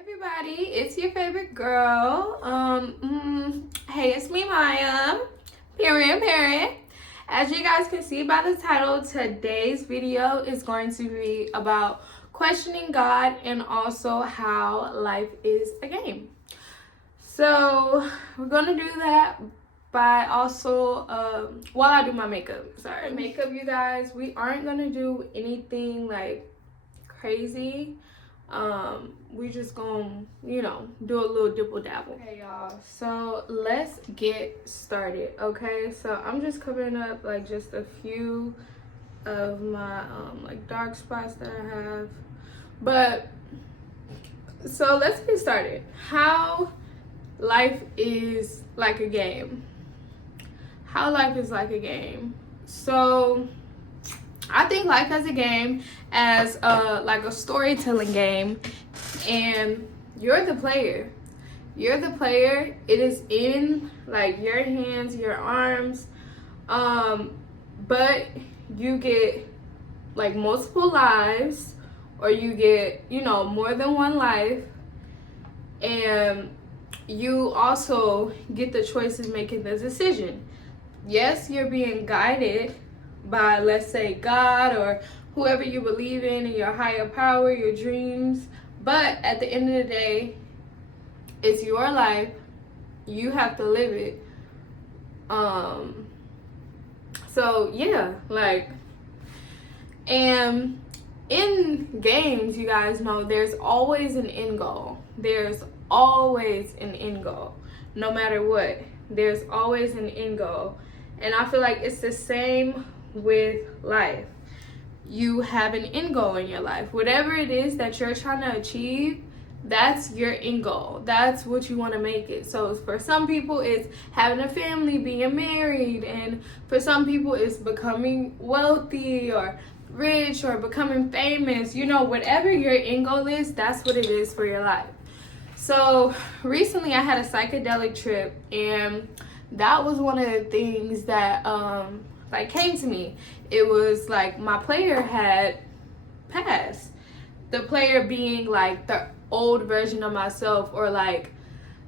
Everybody, it's your favorite girl. Hey, it's me, Maya. Period. As you guys can see by the title, today's video is going to be about questioning God and also how life is a game. So we're gonna do that by also while I do my makeup. Sorry, makeup, you guys. We aren't gonna do anything like crazy. We just gonna, do a little dibble dabble. Okay, y'all, so let's get started. Okay, so I'm just covering up like just a few of my like dark spots that I have, but so let's get started. How life is like a game. How life is like a game. So I think life as a game, as like a storytelling game, and you're the player. You're the player. It is in like your hands, your arms, but you get like multiple lives, or you get more than one life, and you also get the choices making the decision. Yes, you're being guided by, let's say, God or whoever you believe in your higher power, your dreams. But at the end of the day, it's your life. You have to live it. So yeah, like, and in games, you guys know there's always an end goal. There's always an end goal. No matter what, there's always an end goal. And I feel like it's the same with life. You have an end goal in your life. Whatever it is that you're trying to achieve, that's your end goal. That's what you want to make it. So for some people, it's having a family, being married, and for some people, it's becoming wealthy or rich or becoming famous. Whatever your end goal is, that's what it is for your life. So recently, I had a psychedelic trip, and that was one of the things that came to me. It was like my player had passed. The player being like the old version of myself, or like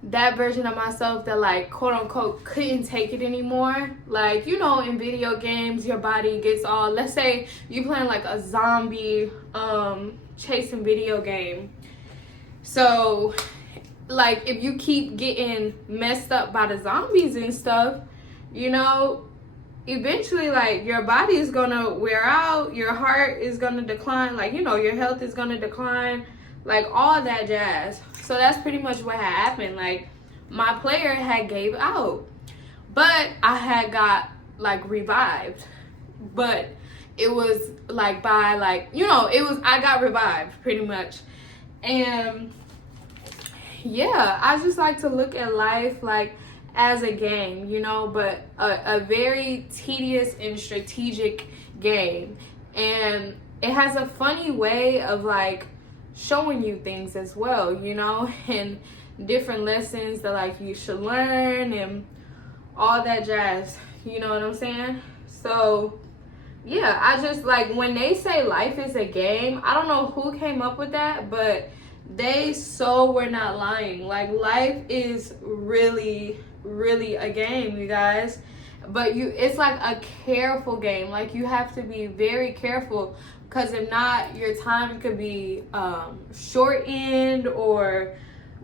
that version of myself that like quote unquote couldn't take it anymore. Like, in video games, your body gets all, let's say you playing like a zombie chasing video game. So like if you keep getting messed up by the zombies and stuff, eventually like your body is gonna wear out, your heart is gonna decline, like your health is gonna decline, like all that jazz. So that's pretty much what had happened. Like my player had gave out, but I had got like revived, but it was like by like I got revived pretty much. And yeah, I just like to look at life like as a game, but a very tedious and strategic game. And it has a funny way of like showing you things as well, and different lessons that like you should learn and all that jazz, you know what I'm saying? So yeah, I just like when they say life is a game, I don't know who came up with that, but they were not lying. Like life is really a game, you guys, but it's like a careful game. Like you have to be very careful, because if not, your time could be shortened or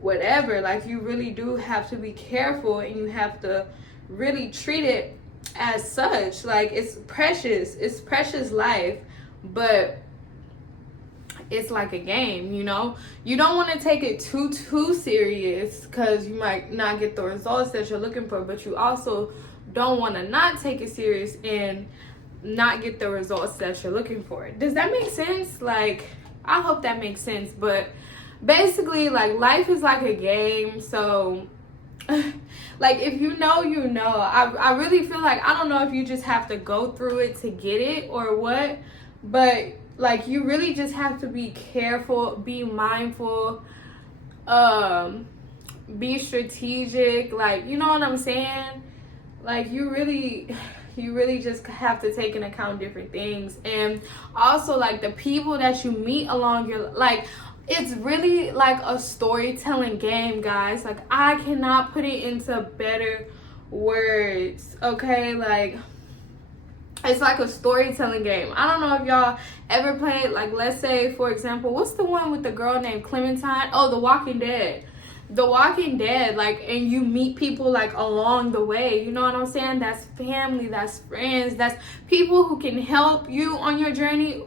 whatever. Like you really do have to be careful, and you have to really treat it as such. Like it's precious life, but it's like a game. You don't want to take it too serious, because you might not get the results that you're looking for, but you also don't want to not take it serious and not get the results that you're looking for. Does that make sense? Like, I hope that makes sense. But basically, like, life is like a game. So like if I really feel like, I don't know if you just have to go through it to get it or what, but like you really just have to be careful, be mindful, be strategic, like, you know what I'm saying? Like you really just have to take into account different things. And also like the people that you meet along your, like it's really like a storytelling game, guys. Like, I cannot put it into better words, okay? Like, it's like a storytelling game. I don't know if y'all ever played, like, let's say, for example, what's the one with the girl named Clementine? Oh, The Walking Dead. The Walking Dead, like, and you meet people, like, along the way. You know what I'm saying? That's family, that's friends, that's people who can help you on your journey.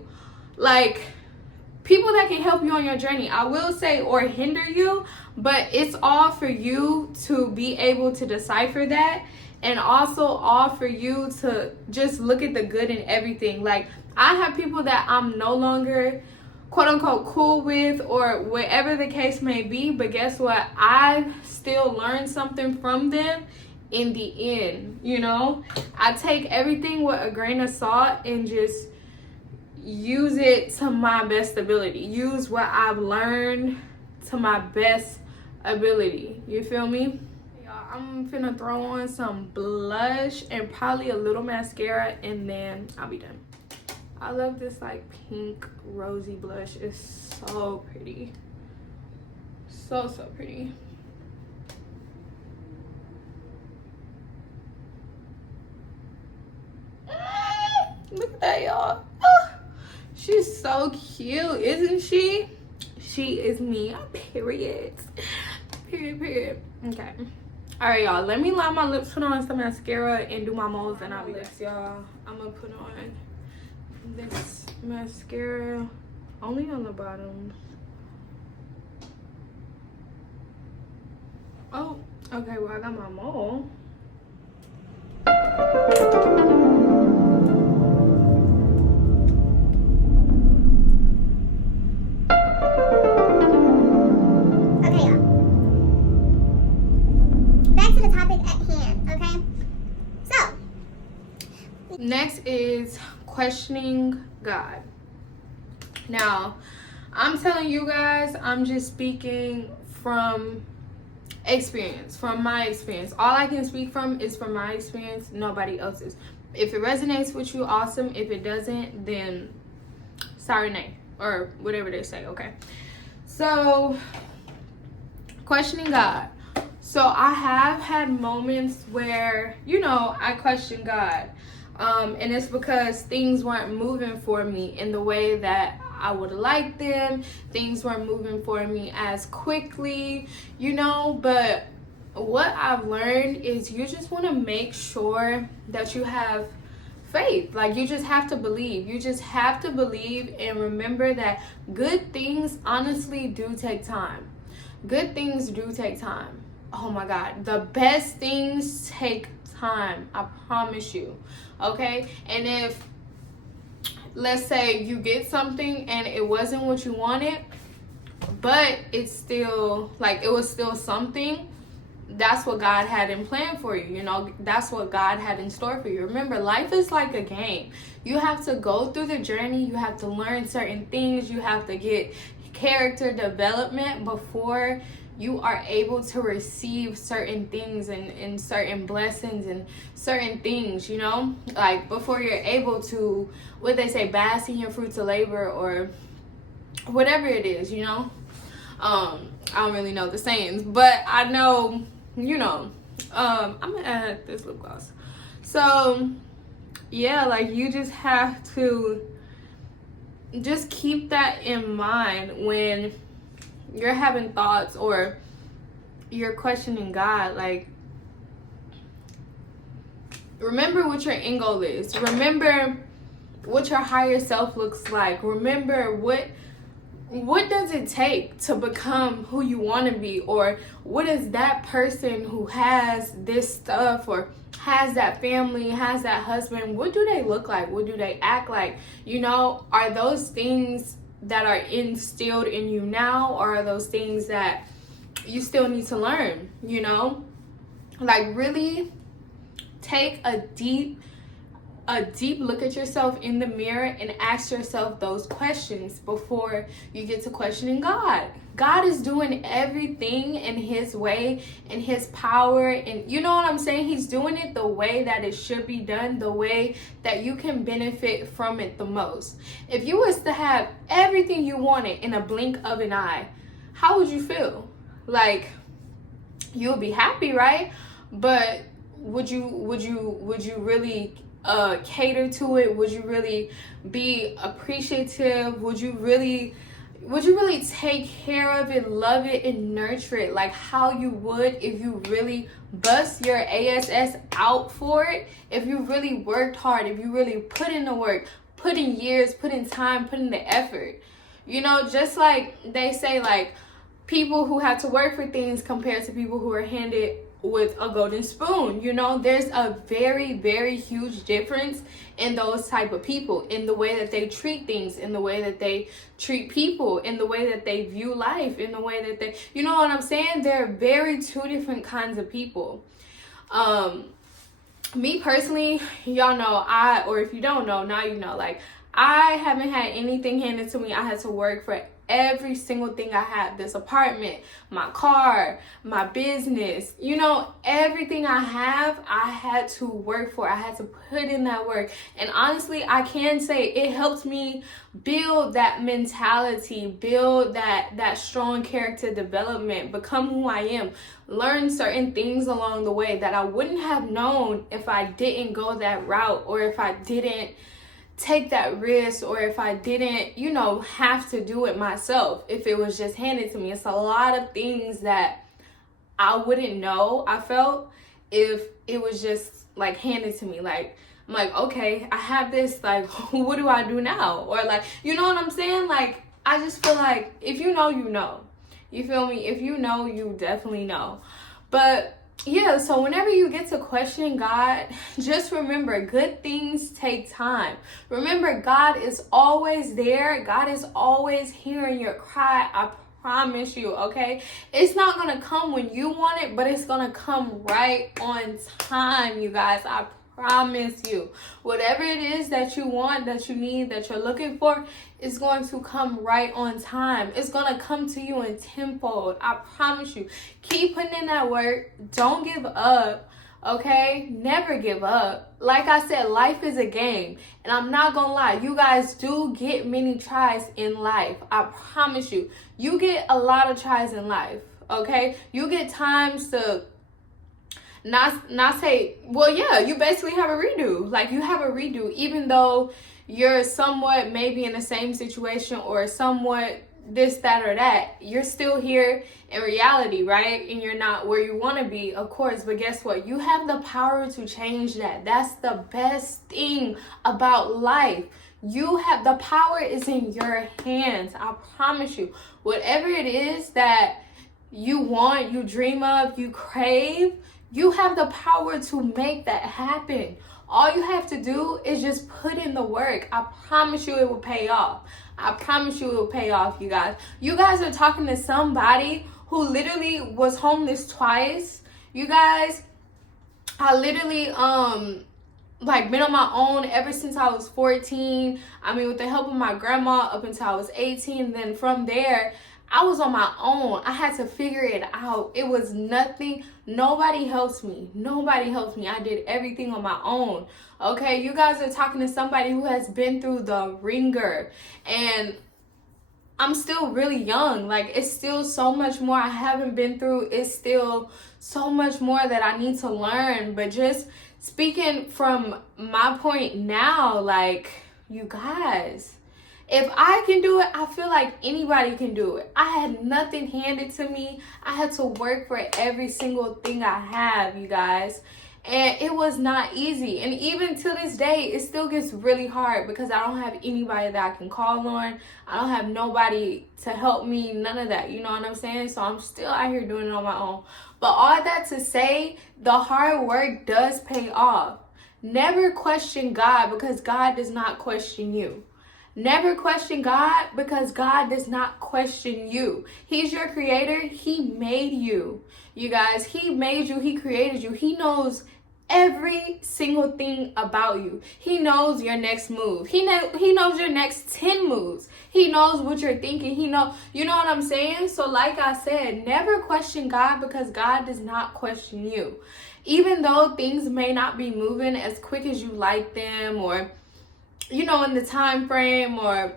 Like, people that can help you on your journey, I will say, or hinder you, but it's all for you to be able to decipher that, and also all for you to just look at the good in everything. Like, I have people that I'm no longer quote unquote cool with, or whatever the case may be, but guess what? I've still learned something from them in the end. You know, I take everything with a grain of salt and just use it to my best ability. Use what I've learned to my best ability. You feel me? Y'all, I'm finna throw on some blush and probably a little mascara, and then I'll be done. I love this like pink rosy blush. It's so pretty. So pretty. Look at that, y'all. She's so cute, isn't she? She is me, period. Period. Okay. All right, y'all. Let me line my lips, put on some mascara, and do my moles, and I'll be back, y'all. I'm gonna put on this mascara only on the bottom. Oh, okay. Well, I got my mole. Next is questioning God. Now, I'm telling you guys, I'm just speaking from experience, from my experience. All I can speak from is from my experience, nobody else's. If it resonates with you, awesome. If it doesn't, then sorry, nay, or whatever they say, okay? So, questioning God. So I have had moments where, you know, I question God. And it's because things weren't moving for me in the way that I would like them. Things weren't moving for me as quickly, you know. But what I've learned is you just want to make sure that you have faith. Like, you just have to believe. You just have to believe and remember that good things honestly do take time. Good things do take time. Oh my God. The best things take time. I promise you. Okay? And if, let's say you get something and it wasn't what you wanted, but it's still, like, it was still something, that's what God had in plan for you. You know, that's what God had in store for you. Remember, life is like a game. You have to go through the journey. You have to learn certain things. You have to get character development before you are able to receive certain things and certain blessings and certain things, you know, like before you're able to, what they say, bask in your fruits of labor or whatever it is, you know. I don't really know the sayings, but I know, you know. I'm gonna add this lip gloss. So yeah, like, you just have to just keep that in mind when you're having thoughts or you're questioning God. Like, remember what your end goal is. Remember what your higher self looks like. Remember what does it take to become who you want to be, or what is that person who has this stuff or has that family, has that husband, what do they look like? What do they act like? You know, are those things that are instilled in you now, or are those things that you still need to learn? You know, like, really take a deep a deep look at yourself in the mirror and ask yourself those questions before you get to questioning God. God is doing everything in his way, in his power, and you know what I'm saying? He's doing it the way that it should be done, the way that you can benefit from it the most. If you was to have everything you wanted in a blink of an eye, how would you feel? Like, you'll be happy, right? But would you really cater to it? Would you really be appreciative? Would you really take care of it, love it, and nurture it like how you would if you really bust your ass out for it? If you really worked hard, if you really put in the work, put in years, put in time, put in the effort. You know, just like they say, like, people who have to work for things compared to people who are handed with a golden spoon. You know, there's a very, very huge difference in those type of people, in the way that they treat things, in the way that they treat people, in the way that they view life, in the way that they, you know what I'm saying? They're very two different kinds of people. Me personally, y'all know, or if you don't know, now you know, like, I haven't had anything handed to me. I had to work for every single thing I have. This apartment, my car, my business, you know, everything I have, I had to work for. I had to put in that work. And honestly, I can say it helped me build that mentality, build that strong character development, become who I am, learn certain things along the way that I wouldn't have known if I didn't go that route, or if I didn't take that risk, or if I didn't, you know, have to do it myself, if it was just handed to me. It's a lot of things that I wouldn't know, I felt, if it was just like handed to me. Like, I'm like, okay, I have this, like, what do I do now? Or like, you know what I'm saying? Like, I just feel like if you know, you know. You feel me? If you know, you definitely know. But yeah, so whenever you get to question God, just remember, good things take time. Remember, God is always there. God is always hearing your cry. I promise you, okay? It's not going to come when you want it, but it's going to come right on time, you guys. I promise you. Whatever it is that you want, that you need, that you're looking for, is going to come right on time. It's going to come to you in tenfold. I promise you. Keep putting in that work. Don't give up. Okay? Never give up. Like I said, life is a game. And I'm not going to lie. You guys do get many tries in life. I promise you. You get a lot of tries in life. Okay? You get times to not say, well, yeah, you basically have a redo. Like, you have a redo, even though you're somewhat maybe in the same situation, or somewhat this, that, or that. You're still here in reality, right? And you're not where you want to be, of course. But guess what? You have the power to change that. That's the best thing about life. You have the power, is in your hands. I promise you. Whatever it is that you want, you dream of, you crave, you have the power to make that happen. All you have to do is just put in the work. I promise you it will pay off. I promise you it will pay off, you guys. You guys are talking to somebody who literally was homeless twice. You guys, I literally like been on my own ever since I was 14. I mean, with the help of my grandma up until I was 18. And then from there, I was on my own. I had to figure it out. It was nothing. Nobody helped me. Nobody helped me. I did everything on my own. Okay, you guys are talking to somebody who has been through the ringer. And I'm still really young. Like, it's still so much more I haven't been through. It's still so much more that I need to learn. But just speaking from my point now, like, you guys, if I can do it, I feel like anybody can do it. I had nothing handed to me. I had to work for every single thing I have, you guys. And it was not easy. And even to this day, it still gets really hard because I don't have anybody that I can call on. I don't have nobody to help me, none of that. You know what I'm saying? So I'm still out here doing it on my own. But all that to say, the hard work does pay off. Never question God, because God does not question you. Never question God, because God does not question you. He's your creator. He made you. You guys, he made you. He created you. He knows every single thing about you. He knows your next move. He knows your next 10 moves. He knows what you're thinking. You know what I'm saying? So like I said, never question God, because God does not question you. Even though things may not be moving as quick as you like them, or, you know, in the time frame, or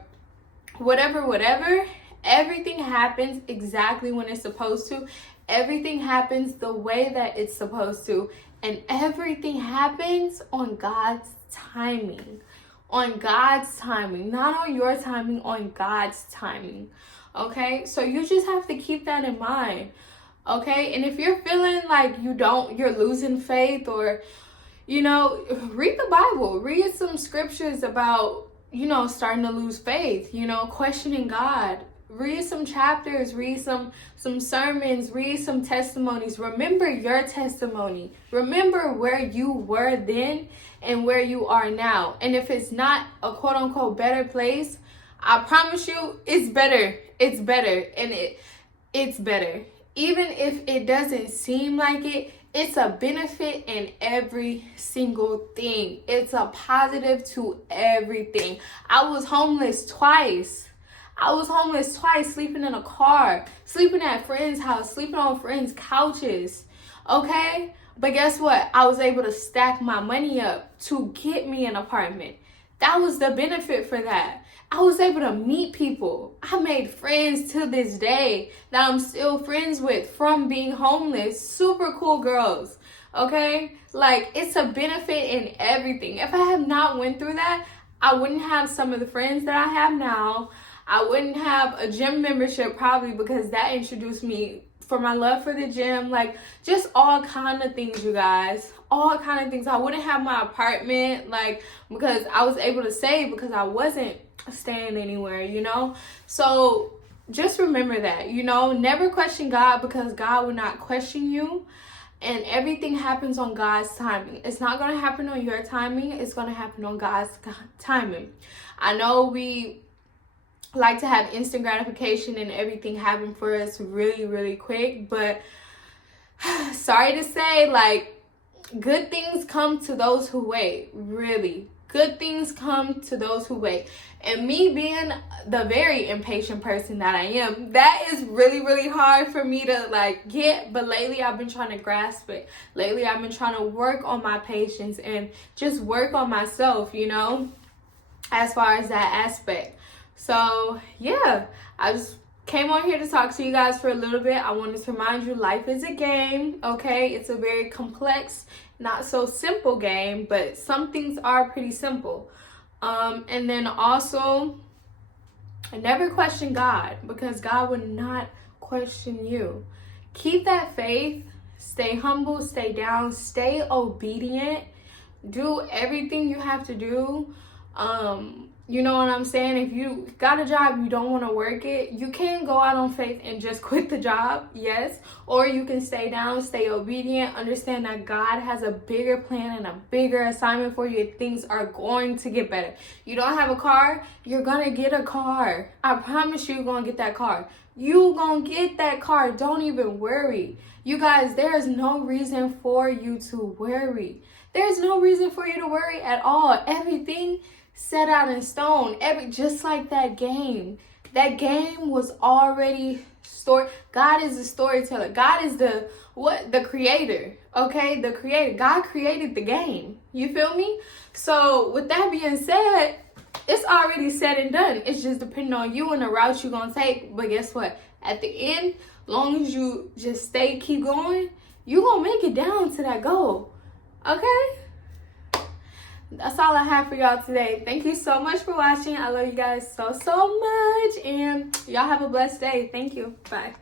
whatever, everything happens exactly when it's supposed to. Everything happens the way that it's supposed to. And everything happens on God's timing. On God's timing. Not on your timing, on God's timing. Okay? So you just have to keep that in mind. Okay? And if you're feeling like you're losing faith, or, you know, read the Bible. Read some scriptures about, you know, starting to lose faith, you know, questioning God. Read some chapters, read some sermons, read some testimonies. Remember your testimony. Remember where you were then and where you are now. And if it's not a quote unquote better place, I promise you it's better. It's better. And it's better. Even if it doesn't seem like it, it's a benefit in every single thing. It's a positive to everything. I was homeless twice. Sleeping in a car, sleeping at friends' house, sleeping on friends' couches, okay? But guess what? I was able to stack my money up to get me an apartment. That was the benefit for that. I was able to meet people. I made friends to this day that I'm still friends with from being homeless. Super cool girls, okay? Like, it's a benefit in everything. If I had not went through that, I wouldn't have some of the friends that I have now. I wouldn't have a gym membership, probably, because that introduced me for my love for the gym. Like, just all kind of things, you guys. All kind of things. I wouldn't have my apartment, like, because I was able to save, because I wasn't staying anywhere, you know? So just remember that, you know? Never question God, because God will not question you. And everything happens on God's timing. It's not going to happen on your timing. It's going to happen on God's timing. I know we like to have instant gratification and everything happen for us really, really quick, but sorry to say, like, good things come to those who wait. Really, good things come to those who wait. And me being the very impatient person that I am, that is really, really hard for me to like get. But lately I've been trying to grasp it. Lately I've been trying to work on my patience and just work on myself, you know, as far as that aspect. So yeah, I just came on here to talk to you guys for a little bit. I wanted to remind you, life is a game, okay? It's a very complex, not so simple game, but some things are pretty simple. And then also, never question God, because God would not question you. Keep that faith, stay humble, stay down, stay obedient, do everything you have to do. You know what I'm saying? If you got a job, you don't want to work it, you can go out on faith and just quit the job, yes. Or you can stay down, stay obedient, understand that God has a bigger plan and a bigger assignment for you. Things are going to get better. You don't have a car, you're going to get a car. I promise you're going to get that car. You going to get that car. Don't even worry. You guys, there is no reason for you to worry. There's no reason for you to worry at all. Everything set out in stone, just like that game. That game was already story. God is the storyteller. God is the creator. Okay, the creator. God created the game. You feel me? So with that being said, it's already said and done. It's just depending on you and the route you're gonna take. But guess what? At the end, long as you just keep going, you're gonna make it down to that goal. Okay? That's all I have for y'all today. Thank you so much for watching. I love you guys so much. And y'all have a blessed day. Thank you. Bye.